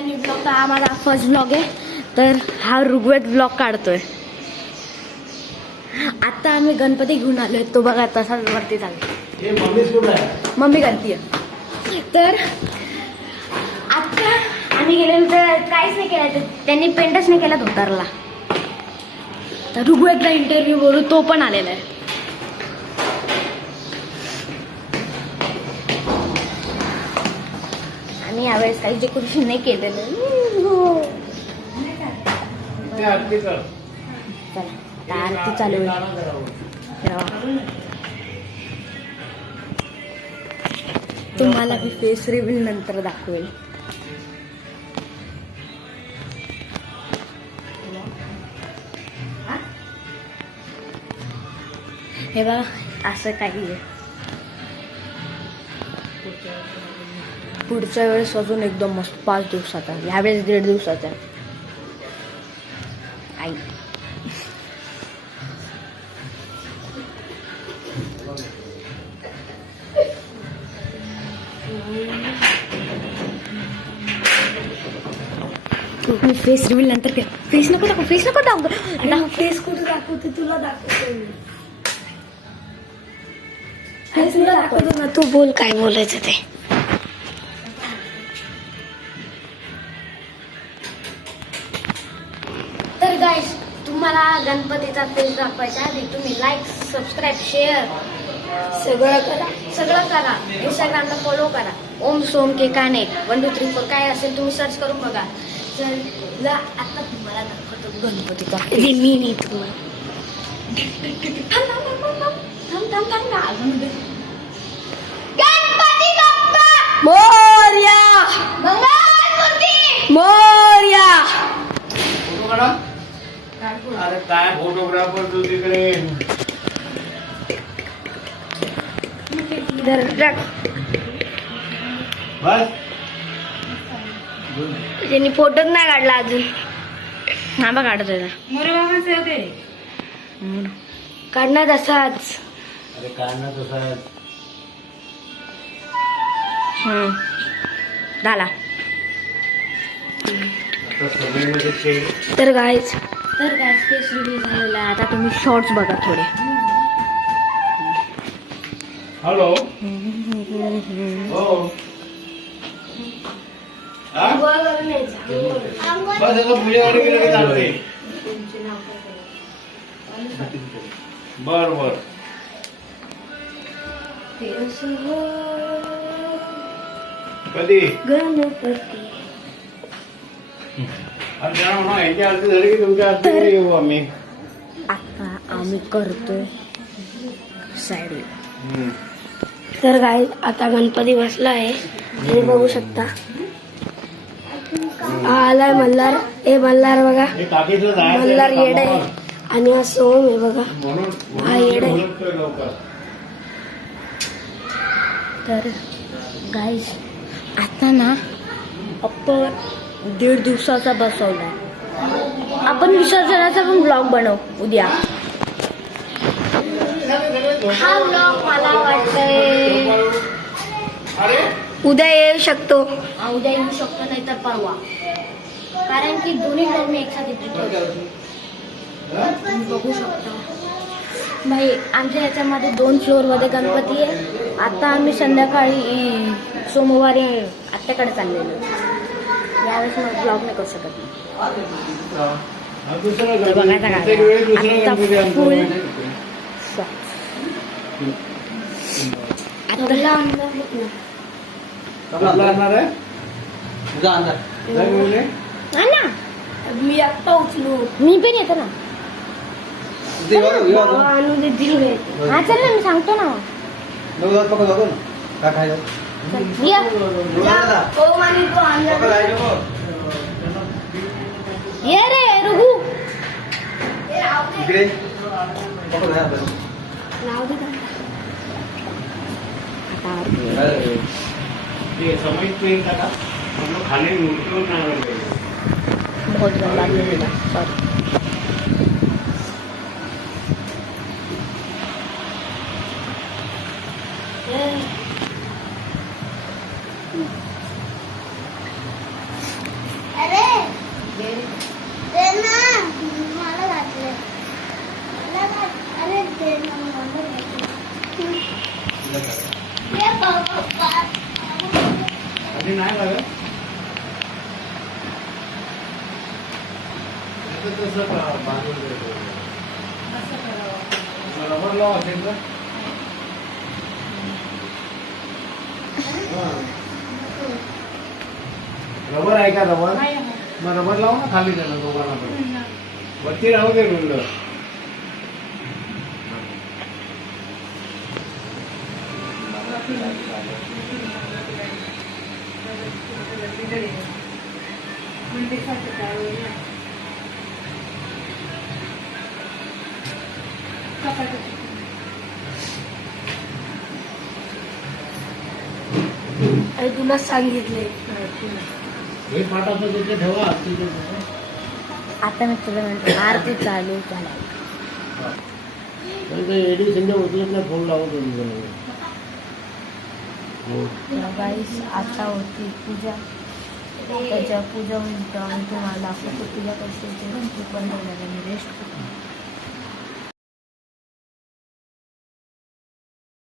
New blog. हा माझा first blog आहे. तर हा ऋग्वेद ब्लॉग काढतोय. आता आम्ही गणपती घेऊन आलोय. तो बघा तसाच वरती चालतो. मम्मी गणपती आहे. तर आता आम्ही गेल्यानंतर काहीच नाही केलं. त्यांनी पेंटच नाही केला धोतारला. तर ऋग्वेदला इंटरव्ह्यू बोलू तो पण आलेला आहे. आणि यावेळेस काही डेकोरेशन नाही केलेलं. चला आरती चालू आहे. तुम्हाला मी फेस रिव्हील नंतर दाखवेल. हे बघा असं काही आहे. पुढच्या वेळेस अजून एकदम मस्त 5 दिवसाचा. ह्यावेळेस 1.5 दिवसाचा. आई मी फेस रिव्हील नंतर फेस नको दाखव. फेस नको दाखव. फेस कुठे दाखवते तुला दाखवते. फेस तुला दाखवतो ना. तू बोल काय बोलायचं ते. तर गाईस तुम्हाला गणपतीचा फेस दाखवायचा आधी तुम्ही लाईक सबस्क्राईब शेअर सगळं करा. इंस्टाग्रामला फॉलो करा. ओम सोम के काने 1 2 3 4 काय असेल तुम्ही सर्च करून बघा. तर आता तुम्हाला दाखवतो गणपतीचा. मी नाही तुम्हाला. गणपती बाप्पा मोरया मंगलमूर्ती मोरया. अरे काय फोटोग्राफर तू तिकडे. बस त्यांनी फोटोच नाही काढला अजून. हा बघ काढतोय ना. काढणार असाच. अरे काय ना तसा झाला. आता सगळीमध्ये तर गाईज फेस रिव्ह्यू झालेला आहे. आता तुम्ही शॉर्ट्स बघा थोडे. हॅलो हो बस आता पूजेवाडी गेलं चालते. बर बर कधी गणपती. अरे त्यांना म्हणा याची आरती झाली की तुमच्या आरतीकडे येऊ आम्ही. आता आम्ही करतोय साईड. तर गाईज आता गणपती बसला आहे. तुम्ही बघू शकता. हा आलाय मल्हार. हे मल्हार बघा. हे काकीचं जायचं मल्हार आहे येड आहे. कामावर. आणि हा सोम आहे बघा. म्हणून हा येड आहे. बोलतोय लवकर. तर गाईज आता ना आपण 1.5 दिवसाचा बसवला. आपण विसर्जनाचा पण ब्लॉग बनवू उद्या. हा ब्लॉग मला वाटतंय उद्या येऊ शकतो. उद्या येऊ शकतो नाही तर परवा. कारण की दोन्ही ब्लॉग मी एकसाथ तुम्ही बघू शकता. भाई आमच्या याच्यामध्ये 2 फ्लोअरमध्ये गणपती आहे. आता आम्ही संध्याकाळी सोमवारी आत्याकडे चाललेलो. यावेळेस मग ब्लॉग नाही करू शकत. हा, दुसरा गणपती. बघायचा काय? प्रत्येक वेळी दुसरा आता गणपती आणतो. फुल आपला आणणार आहे काय बोलले? ना मी आत्ता उचलू. मी पण येतो ना. आणून दे दिल. हा चल ना मी सांगतो ना. ये. ओम आणि तू आणला. ये रे रघु. नाव दे. ये समझ पे का हम लोग खाने में क्यों ना लगे. बहुत गंदा मिला. सॉरी. रबर लावा असेल का? रबर आहे का रबर? मग रबर लावा ना खाली त्याला दोघांना पण. वरती राहू दे रुंद. अरे तुला सांगितलंय हे पाठाचं तिथे ठेवा तिथे. आता मी तुला म्हणतो आरती चालू झाला. एडी संध्या उचलत नाही, फोन लावत होती. गाईस आता होती पूजा. त्याच्या पूजा होईल तर आम्ही तुम्हाला दाखवतो. पूजा कशी होते पण रेस्ट